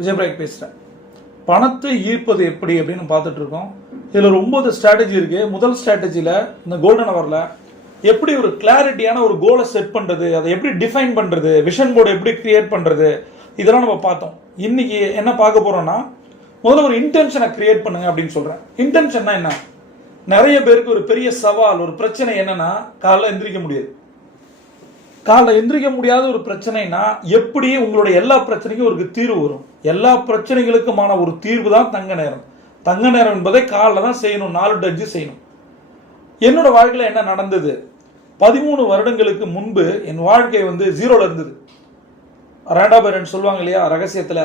வணக்கம் விஜயபிராக் பேசுகிறேன் பணத்தை ஈர்ப்பது எப்படி அப்படின்னு பார்த்துட்டு இருக்கோம். இதில் ஒரு ஒன்பது ஸ்ட்ராட்டஜி இருக்கு. முதல் ஸ்ட்ராட்டஜியில் இந்த கோல்டன் ஹவரில் எப்படி ஒரு கிளாரிட்டியான ஒரு கோலை செட் பண்ணுறது அதை எப்படி டிஃபைன் பண்ணுறது விஷன் போர்டு எப்படி கிரியேட் பண்ணுறது இதெல்லாம் நம்ம பார்த்தோம். இன்னைக்கு என்ன பார்க்க போகிறோன்னா முதல்ல ஒரு இன்டென்ஷனை கிரியேட் பண்ணுங்க அப்படின்னு சொல்கிறேன் இன்டென்ஷன்னா என்ன? நிறைய பேருக்கு ஒரு பெரிய சவால் ஒரு பிரச்சனை என்னன்னா காலைல எந்திரிக்க முடியாது. காலைல எந்திரிக்க முடியாத ஒரு பிரச்சனைனா எப்படி உங்களுடைய எல்லா பிரச்சனைக்கும் ஒரு தீர்வு வரும்? எல்லா பிரச்சனைகளுக்குமான ஒரு தீர்வு தான் தங்க நேரம். தங்க நேரம் என்பதை காலைல தான் செய்யணும் நாலு டு செய்யணும். என்னோட வாழ்க்கையில் என்ன நடந்தது? பதிமூணு வருடங்களுக்கு முன்பு என் வாழ்க்கை வந்து ஜீரோவில் இருந்தது. ரேண்டாபரன் சொல்லுவாங்க இல்லையா ரகசியத்தில்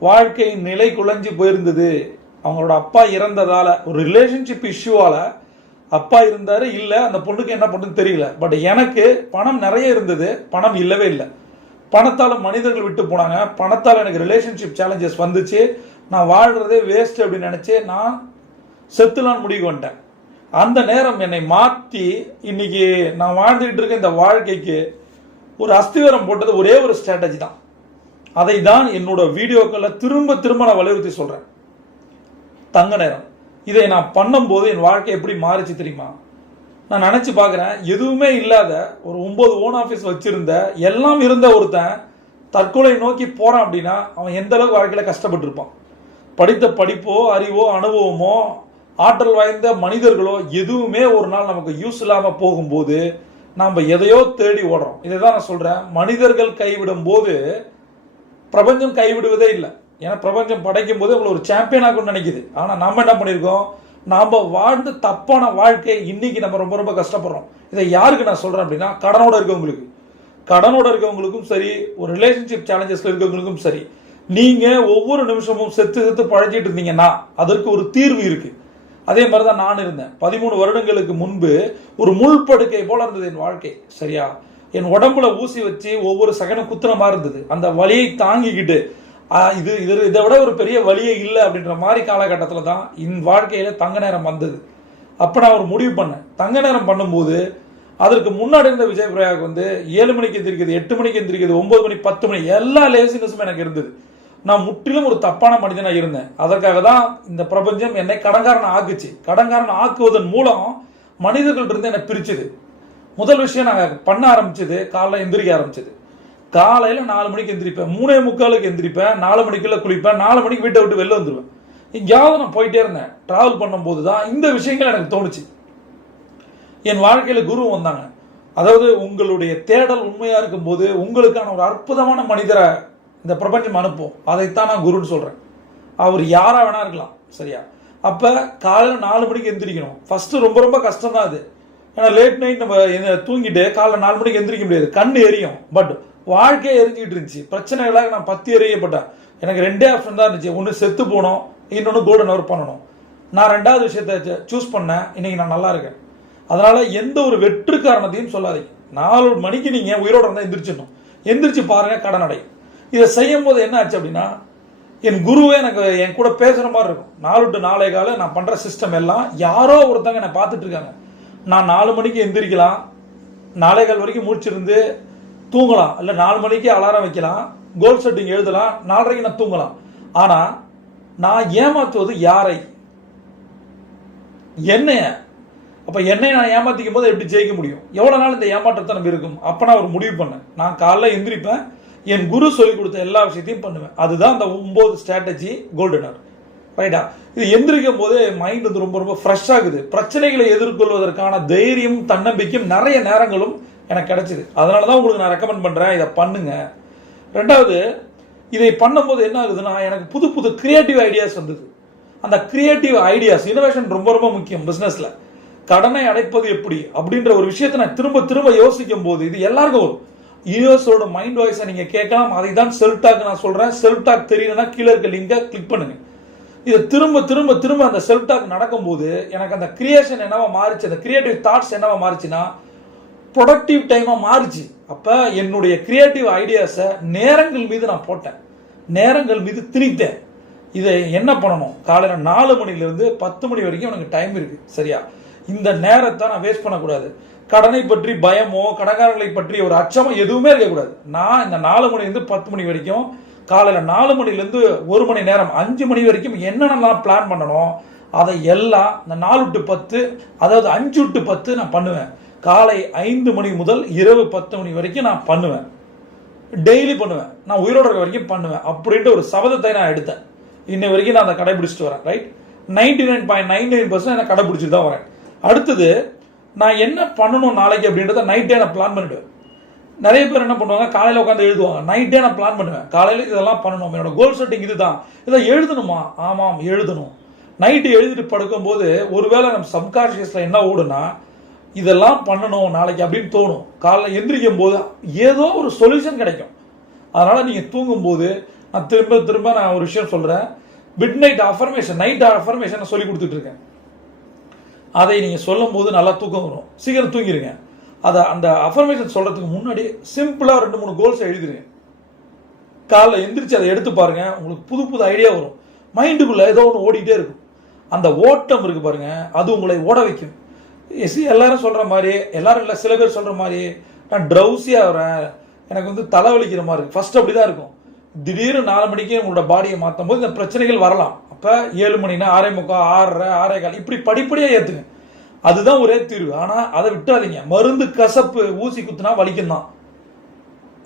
வாழ்க்கை நிலை குலைஞ்சு போயிருந்தது. அவங்களோட அப்பா இறந்ததால் ஒரு ரிலேஷன்ஷிப் இஷ்யூவால் அப்பா இருந்தார் இல்லை அந்த பொண்ணுக்கு என்ன பண்ணுன்னு தெரியல. பட் எனக்கு பணம் நிறைய இருந்தது பணம் இல்லவே இல்லை. பணத்தால் மனிதர்கள் விட்டு போனாங்க. பணத்தால் எனக்கு ரிலேஷன்ஷிப் சேலஞ்சஸ் வந்துச்சு. நான் வாழ்கிறதே வேஸ்ட் அப்படின்னு நினச்சி நான் செத்துலான்னு முடிவு வந்துட்டேன். அந்த நேரம் என்னை மாற்றி இன்னைக்கு நான் வாழ்ந்துகிட்டு இருக்க இந்த வாழ்க்கைக்கு ஒரு அஸ்திவாரம் போட்டது ஒரே ஒரு ஸ்ட்ராட்டஜி தான். அதை தான் என்னோட வீடியோக்களில் திரும்ப திரும்ப நான் வலியுறுத்தி சொல்கிறேன் தங்க நேரம். இதை நான் பண்ணும்போது என் வாழ்க்கை எப்படி மாறிச்சு தெரியுமா? நான் நினச்சி பார்க்குறேன் எதுவுமே இல்லாத ஒரு ஒம்பது ஓன் ஆஃபீஸ் வச்சுருந்த எல்லாம் இருந்த ஒருத்தன் தற்கொலை நோக்கி போகிறான் அப்படின்னா அவன் எந்த அளவுக்கு வாழ்க்கையில் கஷ்டப்பட்டிருப்பான்? படித்த படிப்போ அறிவோ அனுபவமோ ஆற்றல் வாய்ந்த மனிதர்களோ எதுவுமே ஒரு நாள் நமக்கு யூஸ் இல்லாமல் போகும்போது நாம் எதையோ தேடி ஓடுறோம். இதை தான் நான் சொல்கிறேன் மனிதர்கள் கைவிடும் போது பிரபஞ்சம் கைவிடுவதே இல்லை. ஏன்னா பிரபஞ்சம் படைக்கும் போது உங்களை ஒரு சாம்பியன் ஆகும்னு நினைக்குது. ஆனால் நம்ம என்ன பண்ணியிருக்கோம் நாம் வாழ்ந்து தப்பான வாழ்க்கை இன்றைக்கி நம்ம ரொம்ப ரொம்ப கஷ்டப்படுறோம். இதை யாருக்கு நான் சொல்கிறேன் அப்படின்னா கடனோட இருக்கவங்களுக்கு. கடனோட இருக்கவங்களுக்கும் சரி ஒரு ரிலேஷன்ஷிப் சேலஞ்சஸில் இருக்கவங்களுக்கும் சரி நீங்கள் ஒவ்வொரு நிமிஷமும் செத்து செத்து பழச்சிட்டு இருந்தீங்கன்னா அதற்கு ஒரு தீர்வு இருக்குது அதே மாதிரி தான் நான் இருந்தேன். பதிமூணு வருடங்களுக்கு முன்பு ஒரு முள் படுக்கை போல இருந்தது என் வாழ்க்கை. சரியா? என் உடம்புல ஊசி வச்சு ஒவ்வொரு செகண்டும் குத்துன மாதிரி இருந்தது. அந்த வலியை தாங்கிக்கிட்டு இது இது இதை விட ஒரு பெரிய வழியே இல்லை அப்படின்ற மாதிரி காலகட்டத்தில் தான் என் வாழ்க்கையில் தங்க நேரம் வந்தது. அப்போ நான் ஒரு முடிவு பண்ணேன். தங்க நேரம் பண்ணும்போது அதற்கு முன்னாடி இருந்த விஜய் பிரயாக் வந்து ஏழு மணிக்கு எந்திரிக்குது எட்டு மணிக்கு எந்திரிக்குது ஒன்பது மணி பத்து மணி எல்லா லேசினஸும் எனக்கு இருந்தது. நான் முற்றிலும் ஒரு தப்பான மனிதனாக இருந்தேன். அதற்காக தான் இந்த பிரபஞ்சம் என்னை கடங்காரன் ஆக்குச்சு. கடங்காரன் ஆக்குவதன் மூலம் மனிதர்கள் இருந்து என்னை பிரிச்சுது. முதல் விஷயம் நாங்கள் பண்ண ஆரம்பிச்சது காலைல எந்திரிக்க ஆரம்பிச்சது. காலையில் நாலு மணிக்கு எந்திரிப்பேன். மூணே முக்காலுக்கு எந்திரிப்பேன். நாலு மணிக்குள்ளே குளிப்பேன். நாலு மணிக்கு வீட்டை விட்டு வெளில வந்துடுவேன் எங்கேயாவது நான் போயிட்டே இருந்தேன். ட்ராவல் பண்ணும்போது தான் இந்த விஷயங்கள் எனக்கு தோணுச்சு. என் வாழ்க்கையில் குரு வந்தாங்க. அதாவது உங்களுடைய தேடல் உண்மையாக இருக்கும்போது உங்களுக்கான ஒரு அற்புதமான மனிதரை இந்த பிரபஞ்சம் அனுப்பும். அதைத்தான் நான் குருன்னு சொல்கிறேன் அவர் யாராக வேணா இருக்கலாம். சரியா? அப்போ காலையில் நாலு மணிக்கு எந்திரிக்கணும். ஃபஸ்ட்டு ரொம்ப ரொம்ப கஷ்டம் தான் அது. ஏன்னா லேட் நைட் நம்ம தூங்கிட்டு காலைல நாலு மணிக்கு எந்திரிக்க முடியாது. கண் எரியும். பட் வாழ்க்கையே எரிஞ்சிக்கிட்டு இருந்துச்சு. பிரச்சனைகளாக நான் பத்தி எறியப்பட்டேன். எனக்கு ரெண்டே ஆப்ஷன் தான் இருந்துச்சு. ஒன்று செத்து போனோம். இன்னொன்று கோல்டன் ஒர்க் பண்ணணும். நான் ரெண்டாவது விஷயத்த சூஸ் பண்ணேன். இன்னைக்கு நான் நல்லா இருக்கேன். அதனால் எந்த ஒரு வெற்று காரணத்தையும் சொல்லாதீங்க. நாலு மணிக்கு நீங்கள் உயிரோட இருந்தால் எந்திரிச்சிடணும். எந்திரிச்சு பாருங்கள் கடன் அடையும் இதை செய்யும் போது என்ன ஆச்சு அப்படின்னா என் குருவே எனக்கு என் கூட பேசுகிற மாதிரி இருக்கும். நாலு டு நாளை கால நான் பண்ணுற சிஸ்டம் எல்லாம் யாரோ ஒருத்தங்க என்னை பார்த்துட்டு இருக்காங்க. நான் நாலு மணிக்கு எந்திரிக்கலாம். நாளை கால் வரைக்கும் முடிச்சிருந்து தூங்கலாம். இல்லை நாலு மணிக்கு அலாரம் வைக்கலாம். கோல் செட்டிங் எழுதலாம். நாலரைக்கு நான் தூங்கலாம். ஆனா நான் ஏமாத்துவது யாரை? என்னைய. அப்ப என்னை நான் ஏமாத்திக்கும் போது எப்படி ஜெயிக்க முடியும்? எவ்வளவு நாள் இந்த ஏமாற்றத்தை நம்ம இருக்கும்? அப்ப நான் ஒரு முடிவு பண்ணேன். நான் காலைல எந்திரிப்பேன். என் குரு சொல்லி கொடுத்த எல்லா விஷயத்தையும் பண்ணுவேன். அதுதான் அந்த ஒன்பது ஸ்ட்ராட்டஜி கோல்டனர் ரைட்டா இது எந்திரிக்கும் போது மைண்ட் வந்து ரொம்ப ரொம்ப ஃப்ரெஷ் ஆகுது. பிரச்சனைகளை எதிர்கொள்வதற்கான தைரியம் தன்னம்பிக்கையும் நிறைய நேரங்களும் எனக்கு கிடச்சிது. அதனால தான் உங்களுக்கு நான் ரெக்கமெண்ட் பண்ணுறேன் இதை பண்ணுங்க. ரெண்டாவது இதை பண்ணும்போது என்ன ஆகுதுன்னா எனக்கு புது புது கிரியேட்டிவ் ஐடியாஸ் வந்தது. அந்த கிரியேட்டிவ் ஐடியாஸ் இனோவேஷன் ரொம்ப ரொம்ப முக்கியம் பிஸ்னஸில் கடனை அடைப்பது எப்படி அப்படின்ற ஒரு விஷயத்தை நான் திரும்ப திரும்ப யோசிக்கும் போது இது எல்லாருக்கும் வரும். யூனிவர்ஸோட மைண்ட் வாய்ஸை நீங்கள் கேட்கலாம். அதை தான் செல்ஃப் டாக் நான் சொல்கிறேன் செல்ஃப் டாக் தெரியலன்னா கீழே இருக்க லிங்கை கிளிக் பண்ணுங்க. இதை திரும்ப திரும்ப திரும்ப அந்த செல்ஃப் டாக் நடக்கும்போது எனக்கு அந்த கிரியேஷன் என்னவா மாறிச்சு அந்த கிரியேட்டிவ் தாட்ஸ் என்னவா மாறிச்சுன்னா ப்ரொடக்டிவ் டைமாக மாறிச்சு. அப்போ என்னுடைய கிரியேட்டிவ் ஐடியாஸை நேரங்கள் மீது நான் போட்டேன். நேரங்கள் மீது திணித்தேன். இதை என்ன பண்ணணும்? காலையில் நாலு மணிலேருந்து பத்து மணி வரைக்கும் எனக்கு டைம் இருக்குது சரியா? இந்த நேரத்தை நான் வேஸ்ட் பண்ணக்கூடாது. கடனை பற்றி பயமோ கடன்காரர்களை பற்றி ஒரு அச்சமோ எதுவுமே இருக்கக்கூடாது. நான் இந்த நாலு மணிலேருந்து பத்து மணி வரைக்கும் காலையில் நாலு மணிலேருந்து ஒரு மணி நேரம் அஞ்சு மணி வரைக்கும் என்னென்னலாம் பிளான் பண்ணணும் அதை எல்லாம் இந்த நாலு டு பத்து அதாவது அஞ்சு டு பத்து நான் பண்ணுவேன். காலை ஐந்து மணி முதல் இரவு பத்து மணி வரைக்கும் நான் பண்ணுவேன். டெய்லி பண்ணுவேன். நான் உயிரோட இருக்க வரைக்கும் பண்ணுவேன். அப்படின்ட்டு ஒரு சபதத்தை நான் எடுத்தேன். இன்னை வரைக்கும் நான் அதை கடைபிடிச்சிட்டு வரேன். Right ninety nine point nine nine percent நான் கடைபிடிச்சிட்டு தான் வரேன். அடுத்தது நான் என்ன பண்ணணும் நாளைக்கு அப்படின்றத நைட்டே நான் பிளான் பண்ணிடுவேன். நிறைய பேர் என்ன பண்ணுவாங்க? காலையில் உட்காந்து எழுதுவாங்க. நைட்டே நான் பிளான் பண்ணுவேன். காலையில் இதெல்லாம் பண்ணணும். என்னோட கோல் செட்டிங் இதுதான். இதை எழுதணுமா? ஆமாம் எழுதணும். நைட்டு எழுதிட்டு படுக்கும்போது ஒருவேளை நம்ம சப்கான்ஷியஸில் என்ன ஓடுனா இதெல்லாம் பண்ணணும் நாளைக்கு அப்படின்னு தோணும். காலைல எந்திரிக்கும் போது ஏதோ ஒரு சொல்யூஷன் கிடைக்கும். அதனால் நீங்கள் தூங்கும்போது நான் திரும்ப திரும்ப நான் ஒரு விஷயம் சொல்கிறேன் midnight affirmation night affirmation சொல்லி கொடுத்துட்ருக்கேன். அதை நீங்கள் சொல்லும் போது நல்லா தூக்கம் வரும். சீக்கிரம் தூங்கிடுங்க அதை அந்த அஃபர்மேஷன் சொல்கிறதுக்கு முன்னாடி சிம்பிளாக ரெண்டு மூணு கோல்ஸை எழுதிருங்க. காலைல எந்திரிச்சு அதை எடுத்து பாருங்கள் உங்களுக்கு புது புது ஐடியா வரும். மைண்டுக்குள்ளே ஏதோ ஒன்று ஓடிக்கிட்டே இருக்கும். அந்த ஓட்டம் இருக்குது பாருங்கள் அது உங்களை ஓட வைக்கும். எல்லாரும் சொல்கிற மாதிரி எல்லாரும் இல்லை சில பேர் சொல்கிற மாதிரி நான் ட்ரௌசியாக வரேன். எனக்கு வந்து தலைவலிக்கிற மாதிரி இருக்கு. ஃபர்ஸ்ட் அப்படி தான் இருக்கும். திடீர்னு நாலு மணிக்கு உங்களோட பாடியை மாற்றும் போது இந்த பிரச்சனைகள் வரலாம். அப்போ ஏழு மணினா ஆறே முக்கால் ஆறரை ஆறே கால் இப்படி படிப்படியாக ஏற்றுங்க அதுதான் ஒரே தீர்வு. ஆனால் அதை விட்டுறாதீங்க. மருந்து கசப்பு ஊசி குத்துனா வலிக்கும் தான்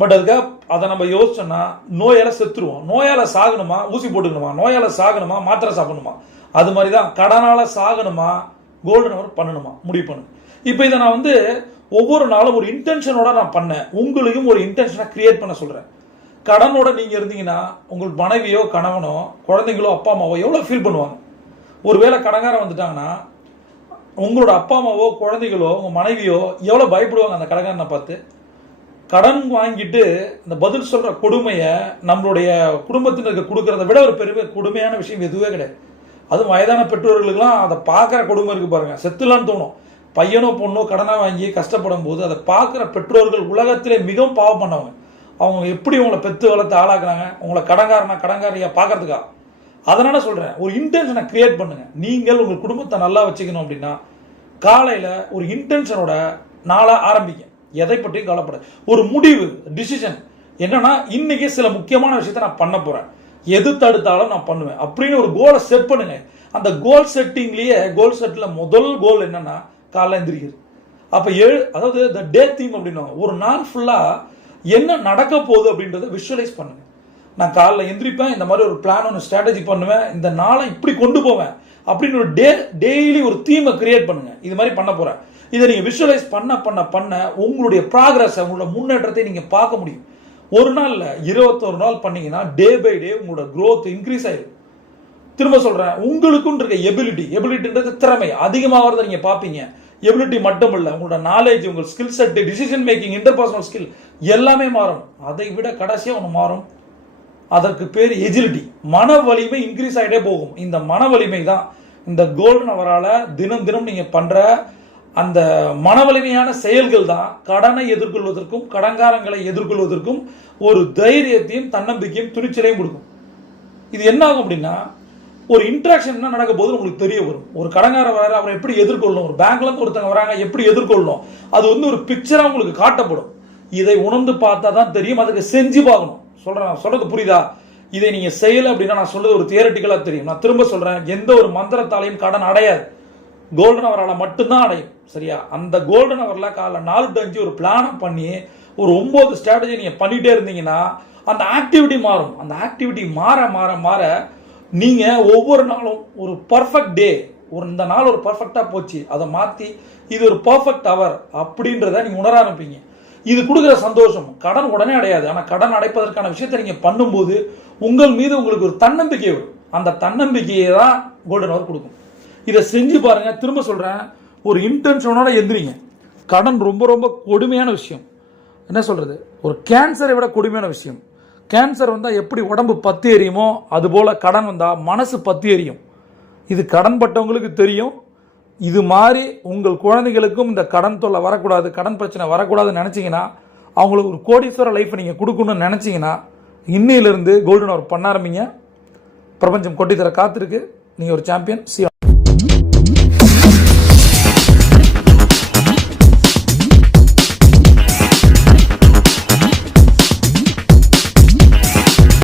பட் அதுக்காக அதை நம்ம யோசிச்சோம்னா நோயால் செத்துருவோம். நோயால் சாகணுமா? ஊசி போட்டுக்கணுமா? நோயால் சாகணுமா? மாத்திரை சாப்பிடணுமா? அது மாதிரி தான் கடனால் சாகணுமா? கோல்டன் அவர் பண்ணணுமா? முடிவு பண்ணு. இப்போ இதை நான் வந்து ஒவ்வொரு நாளும் ஒரு இன்டென்ஷனோட நான் பண்ணேன். உங்களுக்கும் ஒரு இன்டென்ஷனை கிரியேட் பண்ண சொல்கிறேன் கடனோட நீங்கள் இருந்தீங்கன்னா உங்கள் மனைவியோ கணவனோ குழந்தைங்களோ அப்பா அம்மாவோ எவ்வளோ ஃபீல் பண்ணுவாங்க? ஒருவேளை கடங்காரன் வந்துட்டாங்கன்னா உங்களோட அப்பா அம்மாவோ குழந்தைகளோ உங்கள் மனைவியோ எவ்வளோ பயப்படுவாங்க அந்த கடங்காரனை பார்த்து? கடன் வாங்கிட்டு இந்த பதில் சொல்கிற கொடுமையை நம்மளுடைய குடும்பத்தினருக்கு கொடுக்கறத விட ஒரு பெரிய கொடுமையான விஷயம் எதுவே கிடையாது. அதுவும் வயதான பெற்றோர்களுக்கெல்லாம் அதை பார்க்குற கொடுமை இருக்கு பாருங்க. செத்துலான்னு தோணும். பையனோ பொண்ணோ கடனை வாங்கி கஷ்டப்படும் போது அதை பார்க்குற பெற்றோர்கள் உலகத்திலே மிகவும் பாவம் பண்ணவங்க. அவங்க எப்படி உங்களை பெத்து வளர்த்து ஆளாக்குறாங்க? உங்களை கடங்காரனா கடங்காரியா பார்க்கறதுக்கா? அதனால சொல்கிறேன் ஒரு இன்டென்ஷனை கிரியேட் பண்ணுங்க. நீங்கள் உங்கள் குடும்பத்தை நல்லா வச்சுக்கணும் அப்படின்னா காலையில் ஒரு இன்டென்ஷனோட நாளாக ஆரம்பிங்க. எதை பற்றியும் கவலைப்பட ஒரு முடிவு டிசிஷன் என்னன்னா இன்னைக்கு சில முக்கியமான விஷயத்த நான் பண்ண போகிறேன் எது தடுத்தாலும் நான் பண்ணுவேன். அப்படின்னு ஒரு கோலை செட் பண்ணுங்க. அந்த கோல் செட்டிங்லேயே கோல் செட்டில் முதல் கோல் என்னன்னா காலைல எந்திரிக்கிறது. அப்போ ஏழு அதாவது த டே தீம் அப்படின்னுவாங்க. ஒரு நாள் ஃபுல்லாக என்ன நடக்க போகுது அப்படின்றத விஷுவலைஸ் பண்ணுங்க. நான் காலைல எந்திரிப்பேன் இந்த மாதிரி ஒரு பிளான் ஒன்று ஸ்ட்ராட்டஜி பண்ணுவேன் இந்த நாளை இப்படி கொண்டு போவேன் அப்படின்னு ஒரு டே டெய்லி ஒரு தீமை கிரியேட் பண்ணுங்க. இது மாதிரி பண்ண போகிறேன் இதை நீங்கள் விஷுவலைஸ் பண்ண பண்ண பண்ண உங்களுடைய ப்ராக்ரஸ் உங்களோட முன்னேற்றத்தை நீங்கள் பார்க்க முடியும். ஒரு நாள்ல இருபத்தொரு நாள் பண்ணீங்கன்னா டே பை டே உங்களோட க்ரோத் இன்க்ரீஸ் ஆயிடும் திரும்ப சொல்கிறேன் உங்களுக்கும் இருக்க எபிலிட்டி எபிலிட்டின்றது திறமை. அதிகமாகிறத நீங்கள் பார்ப்பீங்க. எபிலிட்டி மட்டும் இல்லை உங்களோட நாலேஜ் உங்கள் skill set decision making interpersonal skill எல்லாமே மாறும். அதை விட கடைசியாக ஒன்று மாறும். அதற்கு பேர் எஜிலிட்டி மன வலிமை இன்க்ரீஸ் ஆகிட்டே போகும். இந்த மன வலிமை தான் இந்த கோல்டன் அவரால் தினம் தினம் நீங்கள் பண்ணுற அந்த மன வலிமையான செயல்கள் தான் கடனை எதிர்கொள்வதற்கும் கடங்காரங்களை எதிர்கொள்வதற்கும் ஒரு தைரியத்தையும் தன்னம்பிக்கையும் துணிச்சலையும் கொடுக்கும். இது என்ன ஆகும் அப்படின்னா ஒரு இன்ட்ராக்ஷன் என்ன நடக்க போது உங்களுக்கு தெரிய வரும். ஒரு கடங்காரன் வராரு அவரை எப்படி எதிர்கொள்ளணும்? ஒரு பேங்க்ல ஒருத்தங்க வராங்க எப்படி எதிர்கொள்ளணும்? அது வந்து ஒரு பிக்சராக உங்களுக்கு காட்டப்படும். இதை உணர்ந்து பார்த்தா தான் தெரியும் அதுக்கு செஞ்சு பார்க்கணும். சொல்கிறேன் நான் புரியுதா? இதை நீங்கள் செய்யலை அப்படின்னா நான் சொல்கிறது ஒரு தியரட்டிக்கலாக தெரியும். நான் திரும்ப சொல்கிறேன் எந்த ஒரு மந்திரத்தாலையும் கடன் அடையாது. கோல்டன் அவரால் மட்டும்தான் அடையும். சரியா? அந்த கோல்டன் அவரில் காலைல நாலு டு அஞ்சு ஒரு பிளானை பண்ணி ஒரு ஒம்பது ஸ்ட்ராட்டஜி நீங்கள் பண்ணிகிட்டே இருந்தீங்கன்னா அந்த ஆக்டிவிட்டி மாறும். அந்த ஆக்டிவிட்டி மாற மாற மாற நீங்கள் ஒவ்வொரு நாளும் ஒரு பர்ஃபெக்ட் டே ஒரு இந்த நாள் ஒரு பர்ஃபெக்டாக போச்சு அதை மாற்றி இது ஒரு பர்ஃபெக்ட் அவர் அப்படின்றத நீங்கள் உணர ஆரம்பிப்பீங்க. இது கொடுக்குற சந்தோஷம். கடன் உடனே அடையாது. ஆனால் கடன் அடைப்பதற்கான விஷயத்தை நீங்கள் பண்ணும்போது உங்கள் மீது உங்களுக்கு ஒரு தன்னம்பிக்கை வரும். அந்த தன்னம்பிக்கையை தான் கோல்டன் அவர் கொடுக்கும். இதை செஞ்சு பாருங்கள் திரும்ப சொல்கிறேன் ஒரு இன்டென்ஷனோட எந்திரிங்க. கடன் ரொம்ப ரொம்ப கொடுமையான விஷயம். என்ன சொல்கிறது ஒரு கேன்சரை விட கொடுமையான விஷயம். கேன்சர் வந்தால் எப்படி உடம்பு பத்து எரியுமோ அதுபோல் கடன் வந்தால் மனசு பத்து எரியும். இது கடன் பட்டவங்களுக்கு தெரியும். இது மாதிரி உங்கள் குழந்தைகளுக்கும் இந்த கடன் தொல்லை வரக்கூடாது கடன் பிரச்சனை வரக்கூடாதுன்னு நினச்சிங்கன்னா அவங்களுக்கு ஒரு கோடீஸ்வர லைஃப்பை நீங்கள் கொடுக்கணும்னு நினச்சிங்கன்னா இன்னையிலிருந்து கோல்டன் அவர் பண்ண ஆரம்பிங்க. பிரபஞ்சம் கொட்டித்தர காத்திருக்கு. நீங்கள் ஒரு சாம்பியன் சி